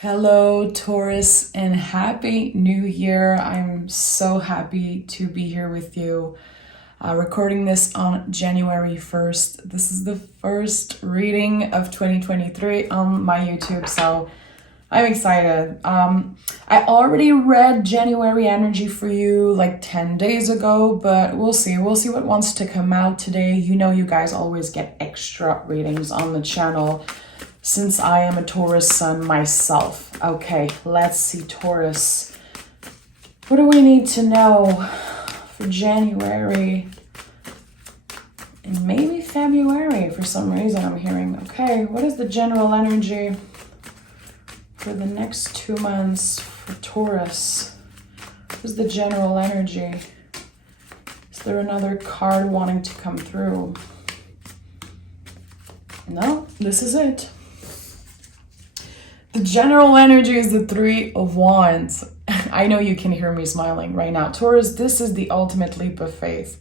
Hello, Taurus, and happy new year. I'm so happy to be here with you. Recording this on January 1st. This is the first reading of 2023 on my YouTube, so I'm excited. I already read January energy for you like 10 days ago, but we'll see. We'll see what wants to come out today. You know, you guys always get extra readings on the channel since I am a Taurus sun myself. Okay, let's see, Taurus. What do we need to know for January? And maybe February for some reason I'm hearing. Okay, what is the general energy for the next 2 months for Taurus? What is the general energy? Is there another card wanting to come through? No, this is it. The general energy is the Three of Wands. I know you can hear me smiling right now. Taurus, this is the ultimate leap of faith.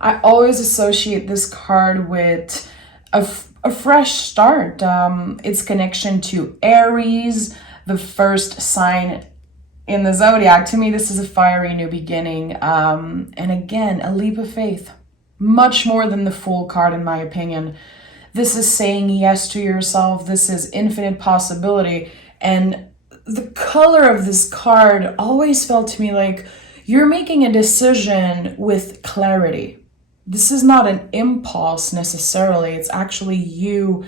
I always associate this card with a fresh start. Its connection to Aries, the first sign in the zodiac. To me, this is a fiery new beginning. And again, a leap of faith. Much more than the Fool card, in my opinion. This is saying yes to yourself. This is infinite possibility. And the color of this card always felt to me like you're making a decision with clarity. This is not an impulse necessarily. It's actually you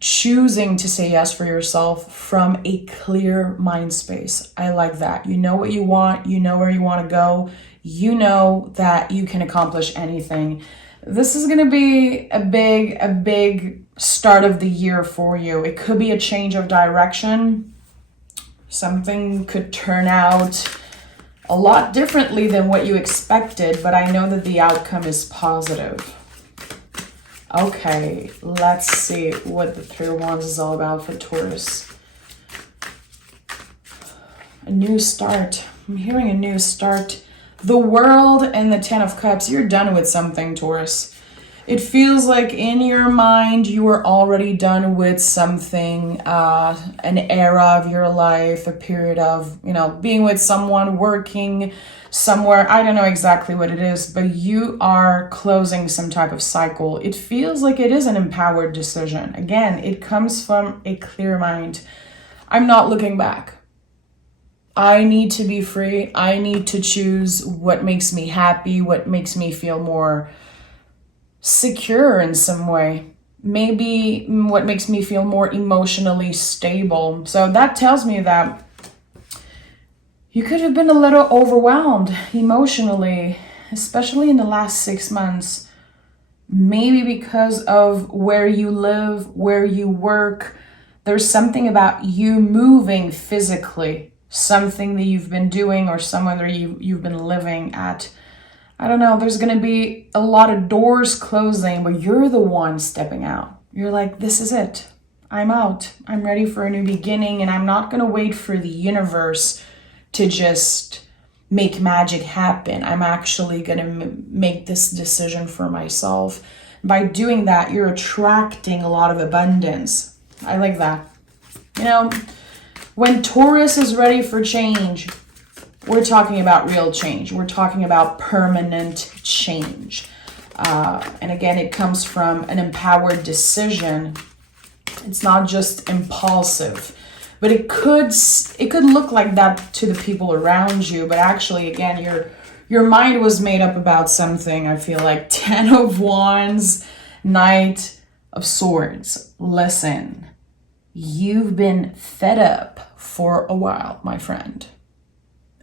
choosing to say yes for yourself from a clear mind space. I like that. You know what you want. You know where you want to go. You know that you can accomplish anything. This is going to be a big start of the year for you. It could be a change of direction. Something could turn out a lot differently than what you expected, but I know that the outcome is positive. Okay, let's see what the Three of Wands is all about for Taurus. A new start. I'm hearing a new start. The World and the Ten of Cups. You're done with something, Taurus. It feels like in your mind you were already done with something, an era of your life, a period of, being with someone, working somewhere. I don't know exactly what it is, but you are closing some type of cycle. It feels like it is an empowered decision. Again, it comes from a clear mind. I'm not looking back. I need to be free. I need to choose what makes me happy, what makes me feel more secure in some way. Maybe what makes me feel more emotionally stable. So that tells me that you could have been a little overwhelmed emotionally, especially in the last 6 months. Maybe because of where you live, where you work. There's something about you moving physically. Something that you've been doing or somewhere that you've been living at. I don't know, there's going to be a lot of doors closing, but you're the one stepping out. You're like, this is it. I'm out. I'm ready for a new beginning, and I'm not going to wait for the universe to just make magic happen. I'm actually going to make this decision for myself. By doing that, you're attracting a lot of abundance. I like that. When Taurus is ready for change, we're talking about real change. We're talking about permanent change. And again, it comes from an empowered decision. It's not just impulsive, but it could look like that to the people around you. But actually, again, your mind was made up about something. I feel like Ten of Wands, Knight of Swords. Listen. You've been fed up for a while, my friend.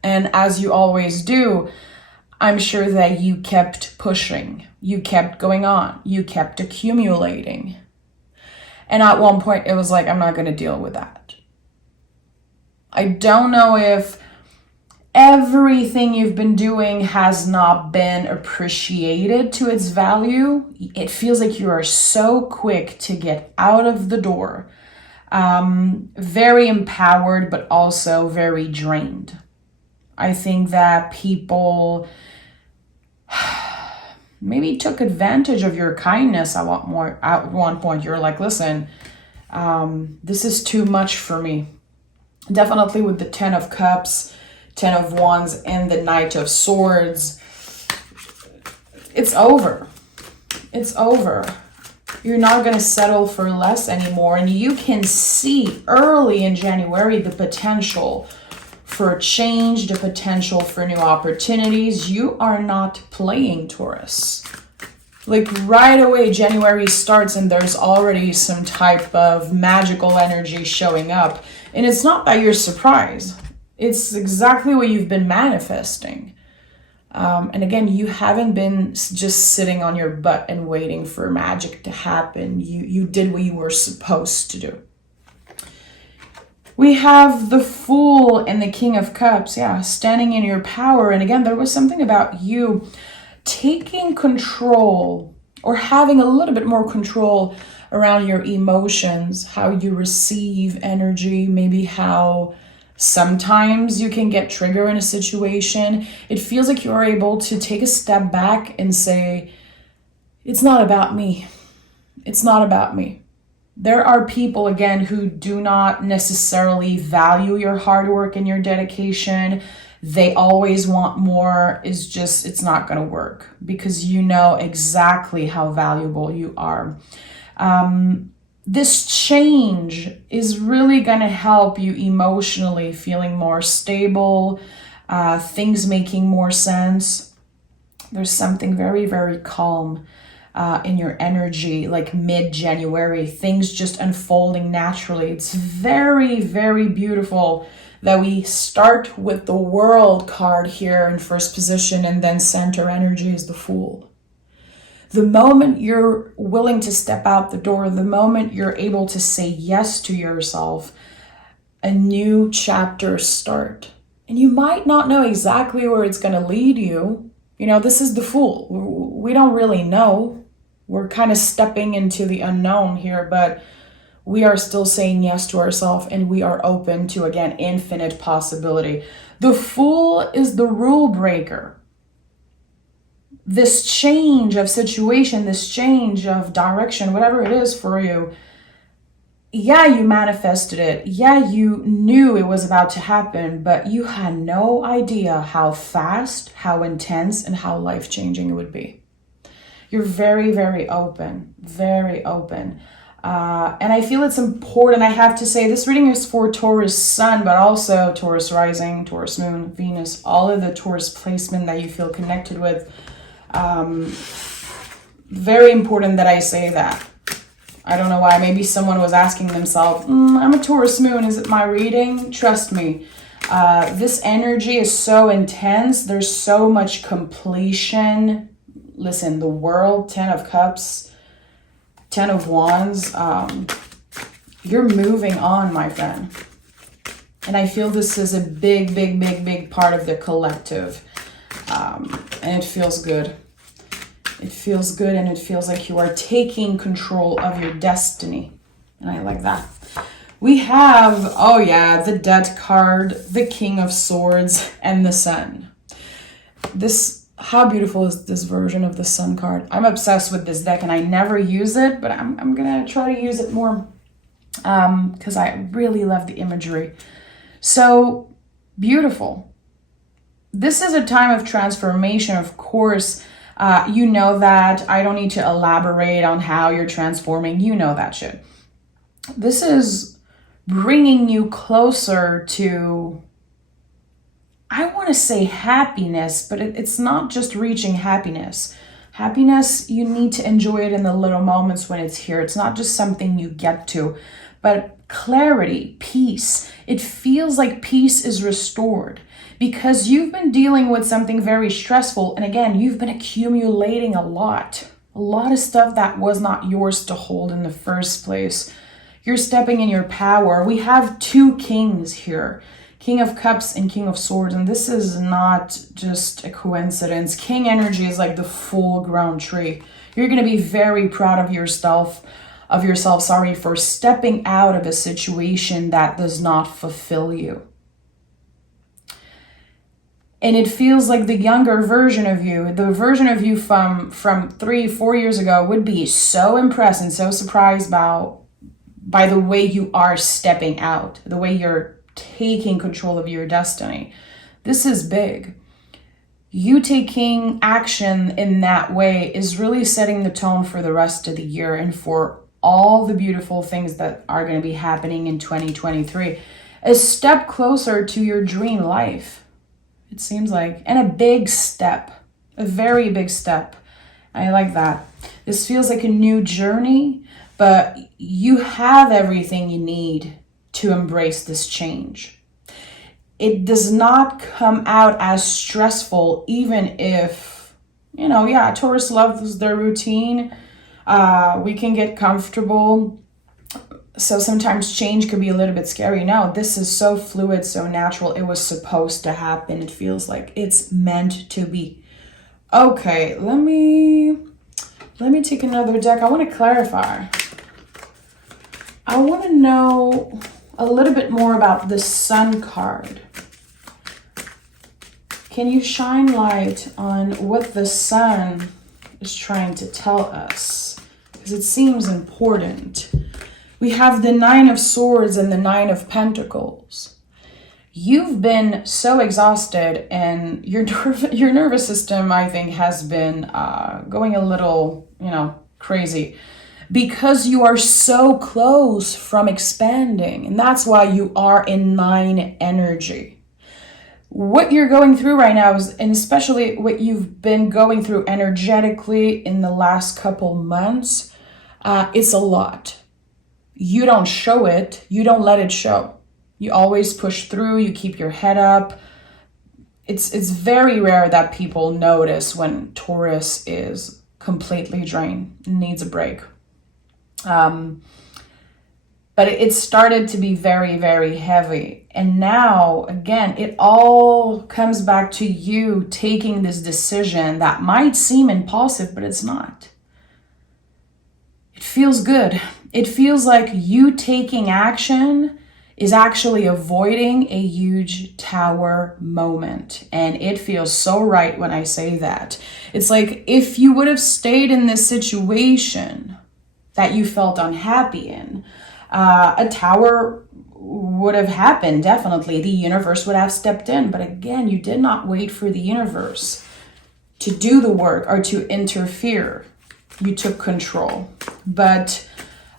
And as you always do, I'm sure that you kept pushing. You kept going on. You kept accumulating. And at one point, it was like, I'm not going to deal with that. I don't know if everything you've been doing has not been appreciated to its value. It feels like you are so quick to get out of the door. Very empowered, but also very drained. I think that people maybe took advantage of your kindness at one point. You're like, listen, this is too much for me. Definitely with the 10 of Cups, 10 of Wands, and the Knight of Swords. It's over. It's over. You're not going to settle for less anymore. And you can see early in January the potential for change, the potential for new opportunities. You are not playing, Taurus. Like right away, January starts and there's already some type of magical energy showing up. And it's not that you're surprised. It's exactly what you've been manifesting. And again, you haven't been just sitting on your butt and waiting for magic to happen. You did what you were supposed to do. We have the Fool and the King of Cups, standing in your power. And again, there was something about you taking control or having a little bit more control around your emotions, how you receive energy, maybe how sometimes you can get triggered in a situation. It feels like you're able to take a step back and say, it's not about me. It's not about me. There are people, again, who do not necessarily value your hard work and your dedication. They always want more. It's not going to work because you know exactly how valuable you are. This change is really going to help you emotionally, feeling more stable, things making more sense. There's something very, very calm in your energy, like mid-January, things just unfolding naturally. It's very, very beautiful that we start with the World card here in first position and then center energy is the Fool. The moment you're willing to step out the door, the moment you're able to say yes to yourself, a new chapter start. And you might not know exactly where it's going to lead you. You know, this is the Fool. We don't really know. We're kind of stepping into the unknown here, but we are still saying yes to ourselves and we are open to, again, infinite possibility. The Fool is the rule breaker. This change of situation, this change of direction, whatever it is for you, you manifested it. You knew it was about to happen, but you had no idea how fast, how intense, and how life-changing it would be. You're very, very open, very open. And I feel it's important. I have to say this reading is for Taurus Sun, but also Taurus Rising, Taurus Moon, Venus, all of the Taurus placement that you feel connected with. Very important that I say that. I don't know why. Maybe someone was asking themselves, I'm a Taurus Moon. Is it my reading? Trust me. This energy is so intense. There's so much completion. Listen, the World, 10 of Cups, 10 of Wands. You're moving on, my friend. And I feel this is a big, big, big, big part of the collective. And it feels good. It feels good and it feels like you are taking control of your destiny. And I like that. We have, the Death card, the King of Swords, and the Sun. How beautiful is this version of the Sun card? I'm obsessed with this deck and I never use it, but I'm going to try to use it more because I really love the imagery. So beautiful. This is a time of transformation, of course. You know that. I don't need to elaborate on how you're transforming. You know that shit. This is bringing you closer to, I want to say happiness, but it's not just reaching happiness. Happiness, you need to enjoy it in the little moments when it's here. It's not just something you get to, but clarity, peace. It feels like peace is restored because you've been dealing with something very stressful. And again, you've been accumulating a lot of stuff that was not yours to hold in the first place. You're stepping in your power. We have two kings here, King of Cups and King of Swords. And this is not just a coincidence. King energy is like the full-grown tree. You're going to be very proud of yourself, for stepping out of a situation that does not fulfill you. And it feels like the younger version of you, the version of you from 3-4 years ago would be so impressed and so surprised by the way you are stepping out, the way you're taking control of your destiny. This is big. You taking action in that way is really setting the tone for the rest of the year and for all the beautiful things that are going to be happening in 2023. A step closer to your dream life, it seems like, and a big step, a very big step. I like that. This feels like a new journey, but you have everything you need to embrace this change. It does not come out as stressful, even if, Taurus loves their routine. We can get comfortable. So sometimes change could be a little bit scary. No, this is so fluid, so natural. It was supposed to happen. It feels like it's meant to be. Okay, let me take another deck. I want to clarify. I want to know a little bit more about the Sun card. Can you shine light on what the Sun is trying to tell us? Because it seems important. We have the Nine of Swords and the Nine of Pentacles. You've been so exhausted, and your nervous system, I think, has been going a little, crazy, because you are so close from expanding, and that's why you are in 9 energy. What you're going through right now is, and especially what you've been going through energetically in the last couple months, it's a lot. You don't show it. You don't let it show. You always push through. You keep your head up. It's very rare that people notice when Taurus is completely drained, needs a break. But it started to be very, very heavy. And now, again, it all comes back to you taking this decision that might seem impulsive, but it's not. It feels good. It feels like you taking action is actually avoiding a huge tower moment. And it feels so right when I say that. It's like if you would have stayed in this situation that you felt unhappy in, a tower would have happened, definitely. The universe would have stepped in. But again, you did not wait for the universe to do the work or to interfere. You took control. But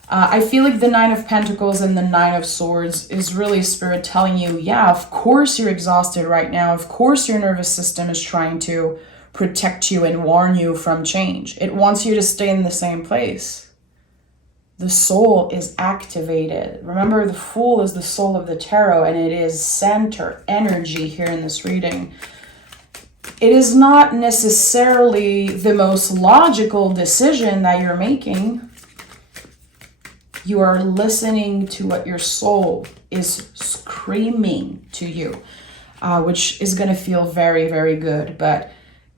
I feel like the Nine of Pentacles and the Nine of Swords is really Spirit telling you, yeah, of course you're exhausted right now. Of course your nervous system is trying to protect you and warn you from change. It wants you to stay in the same place. The soul is activated. Remember, the Fool is the soul of the tarot, and it is center energy here in this reading. It is not necessarily the most logical decision that you're making. You are listening to what your soul is screaming to you, which is going to feel very, very good. But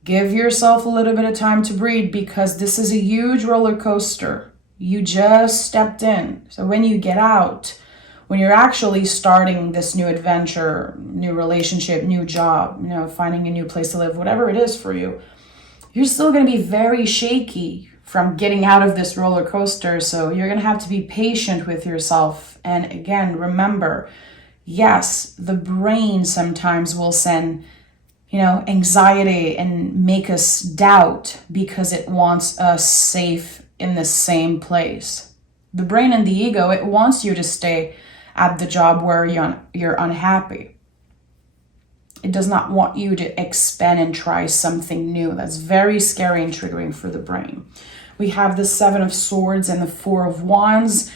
give yourself a little bit of time to breathe, because this is a huge roller coaster. You just stepped in. So when you get out, when you're actually starting this new adventure, new relationship, new job, finding a new place to live, whatever it is for you, you're still going to be very shaky from getting out of this roller coaster. So you're going to have to be patient with yourself. And again, remember, yes, the brain sometimes will send, anxiety and make us doubt because it wants us safe in the same place. The brain and the ego, it wants you to stay at the job where you're unhappy. It does not want you to expand and try something new. That's very scary and triggering for the brain. We have the Seven of Swords and the Four of Wands.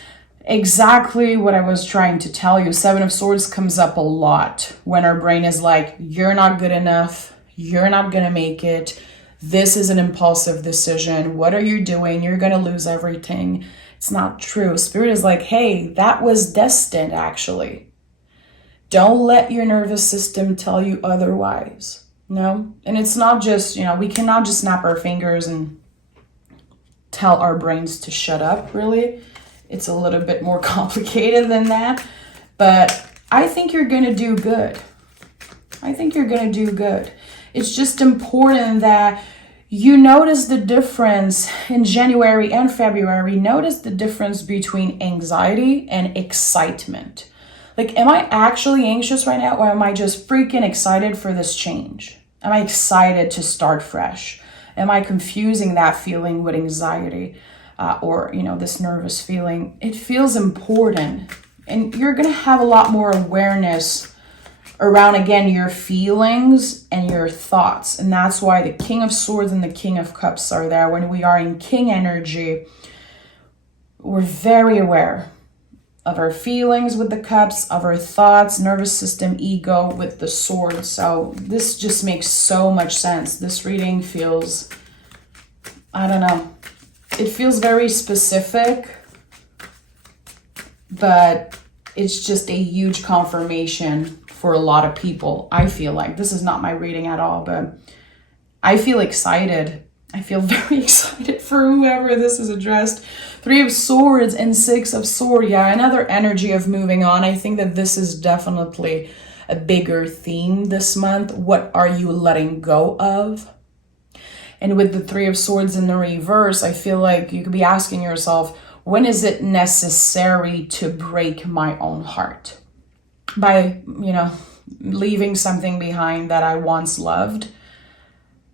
Exactly what I was trying to tell you. Seven of Swords comes up a lot when our brain is like, you're not good enough. You're not going to make it. This is an impulsive decision. What are you doing? You're going to lose everything. It's not true. Spirit is like, hey, that was destined, actually. Don't let your nervous system tell you otherwise. No? And it's not just, we cannot just snap our fingers and tell our brains to shut up, really. It's a little bit more complicated than that. But I think you're going to do good. I think you're going to do good. It's just important that you notice the difference in January and February. Notice the difference between anxiety and excitement. Like, am I actually anxious right now, or am I just freaking excited for this change? Am I excited to start fresh? Am I confusing that feeling with anxiety or, this nervous feeling? It feels important. And you're going to have a lot more awareness around, again, your feelings and your thoughts. And that's why the King of Swords and the King of Cups are there. When we are in King energy, we're very aware of our feelings with the cups, of our thoughts, nervous system, ego with the sword. So this just makes so much sense. This reading feels, I don't know, it feels very specific, but it's just a huge confirmation for a lot of people. I feel like this is not my reading at all, but I feel excited. I feel very excited for whoever this is addressed. 3 of Swords and 6 of Swords. Yeah, another energy of moving on. I think that this is definitely a bigger theme this month. What are you letting go of? And with the 3 of Swords in the reverse, I feel like you could be asking yourself, when is it necessary to break my own heart? By, leaving something behind that I once loved,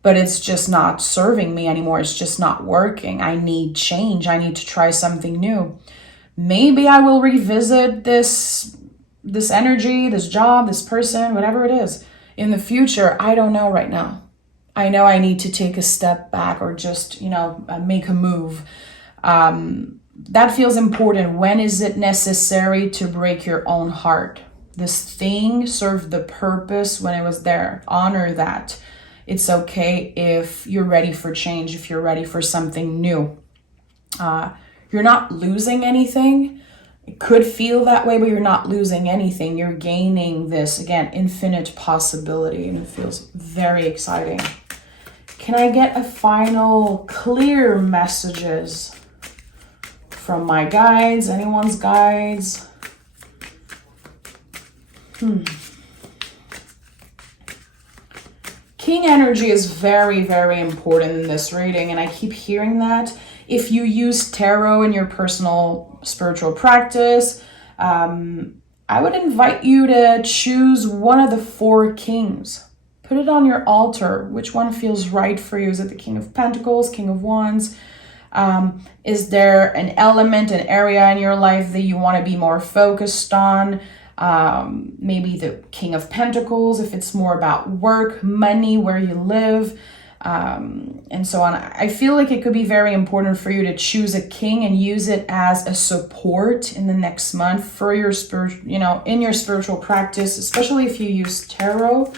but it's just not serving me anymore. It's just not working. I need change. I need to try something new. Maybe I will revisit this energy, this job, this person, whatever it is in the future. I don't know right now. I know I need to take a step back or just, make a move. That feels important. When is it necessary to break your own heart? This thing served the purpose when it was there. Honor that. It's okay if you're ready for change, if you're ready for something new. You're not losing anything. It could feel that way, but you're not losing anything. You're gaining this, again, infinite possibility, and it feels very exciting. Can I get a final clear messages from my guides, anyone's guides? King energy is very, very important in this reading, and I keep hearing that. If you use tarot in your personal spiritual practice, I would invite you to choose one of the 4 kings. Put it on your altar. Which one feels right for you? Is it the King of Pentacles, King of Wands? Is there an element, an area in your life that you want to be more focused on? Maybe the King of Pentacles, if it's more about work, money, where you live, and so on. I feel like it could be very important for you to choose a king and use it as a support in the next month for your in your spiritual practice, especially if you use tarot.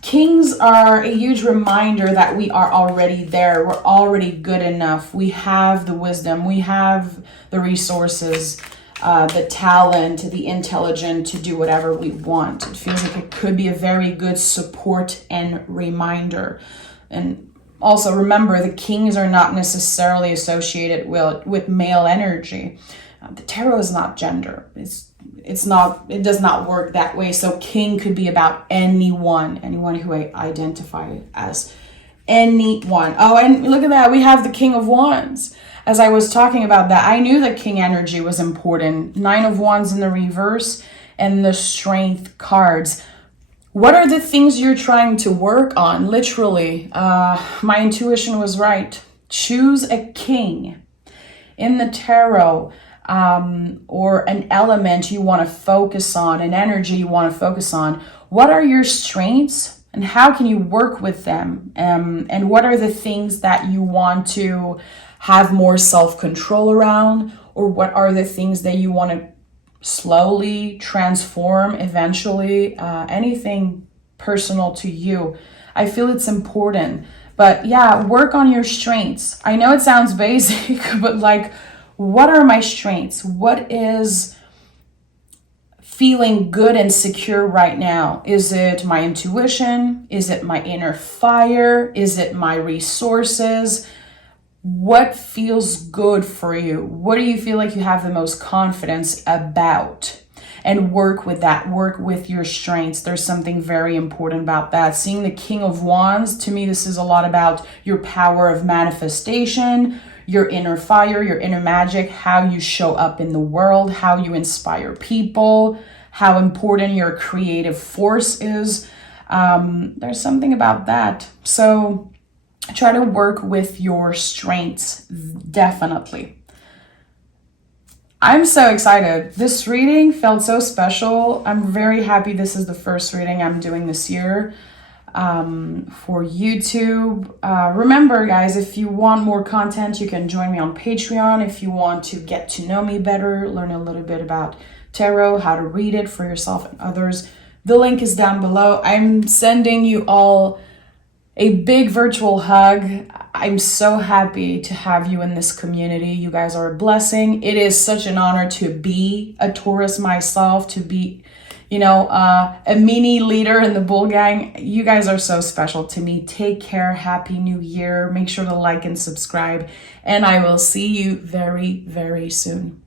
Kings are a huge reminder that we are already there. We're already good enough. We have the wisdom. We have the resources, the talent, the intelligence to do whatever we want. It feels like it could be a very good support and reminder. And also remember, the kings are not necessarily associated with male energy. The tarot is not gender. It does not work that way. So king could be about anyone who identify as anyone. Oh, and look at that. We have the King of Wands. As I was talking about that, I knew that king energy was important. 9 of Wands in the reverse and the Strength cards. What are the things you're trying to work on? Literally, my intuition was right. Choose a king in the tarot. Or an element you want to focus on, an energy you want to focus on. What are your strengths and how can you work with them? And what are the things that you want to have more self-control around? Or what are the things that you want to slowly transform eventually? Anything personal to you. I feel it's important. But yeah, work on your strengths. I know it sounds basic, but like, what are my strengths? What is feeling good and secure right now? Is it my intuition? Is it my inner fire? Is it my resources? What feels good for you? What do you feel like you have the most confidence about? And work with that. Work with your strengths. There's something very important about that. Seeing the King of Wands, to me, this is a lot about your power of manifestation, your inner fire, your inner magic, how you show up in the world, how you inspire people, how important your creative force is. There's something about that. So try to work with your strengths, definitely. I'm so excited. This reading felt so special. I'm very happy this is the first reading I'm doing this year for YouTube. Remember, guys, if you want more content, you can join me on Patreon. If you want to get to know me better, learn a little bit about tarot, how to read it for yourself and others, the link is down below. I'm sending you all a big virtual hug. I'm so happy to have you in this community. You guys are a blessing. It is such an honor to be a Taurus myself, to be, a mini leader in the Bull Gang. You guys are so special to me. Take care. Happy New Year. Make sure to like and subscribe. And I will see you very, very soon.